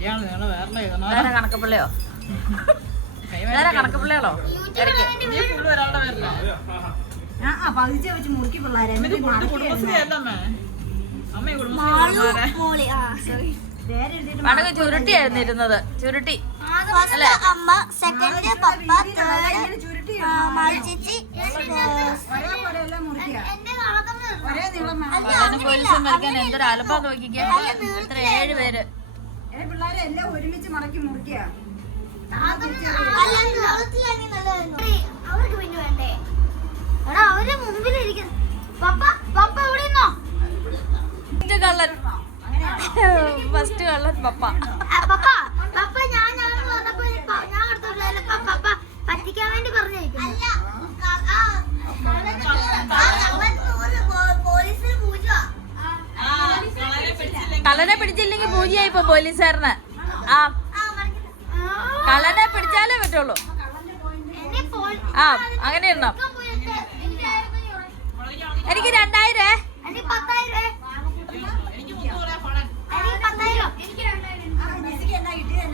വേറെ കണക്കപ്പിള്ളയോ വേറെ കണക്കപ്പിള്ളയാണോ പതിച്ച വെച്ച് മുറുക്കി പിള്ളേരെ പണ്ടൊക്കെ ചുരുട്ടിയായിരുന്നു ഇരുന്നത് ചുരുട്ടി അമ്മ സെക്കൻഡ് പപ്പ പോലീസും മരിക്കാൻ എന്തൊരു അലപ്പാ നോക്കിക്കേ ഇത്ര 7 പേര് പിള്ളേരെ എല്ലാം ഒരുമിച്ച് മടക്കി മുറിക്കുക. അവർക്ക് പിന്നെ വേണ്ടേ എടാ അവരുടെ മുമ്പിലിരിക്കുന്നു. പപ്പ പപ്പ എവിടെ നിന്നോ കള്ളൻ ഫസ്റ്റ് കള്ളൻ പപ്പ പപ്പ പപ്പ ഞാൻ പറഞ്ഞപ്പോ ഞാൻ അടുത്തുള്ള പപ്പ പറ്റിക്കാൻ വേണ്ടി പറഞ്ഞേക്കും. കള്ളനെ പിടിച്ചില്ലെങ്കിൽ പൂജയായി ഇപ്പൊ പോലീസുകാരന്. ആ കള്ളനെ പിടിച്ചാലേ പറ്റുള്ളൂ. ആ അങ്ങനെ ഇടണം. എനിക്ക് 2000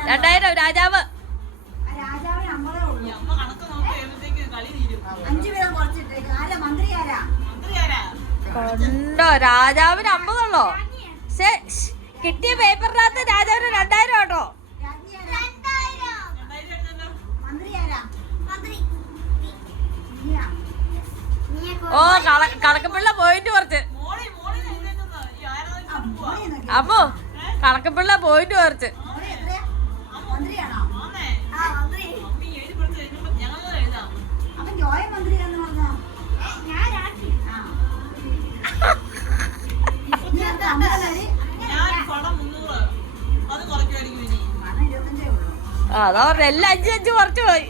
2000 രാജാവ്. കണ്ടോ രാജാവിന് 50 ഉള്ളോ? കിട്ടിയ പേപ്പറിനകത്ത് രാജാവിന് 2000 കേട്ടോ. ഓ കണക്കപ്പിള്ള പോയിന്റ് കുറച്ച്. അപ്പോ കണക്കപ്പിള്ള പോയിന്റ് കുറച്ച്. അതാ പറഞ്ഞ എല്ലാം 5 കുറച്ച് പോയി.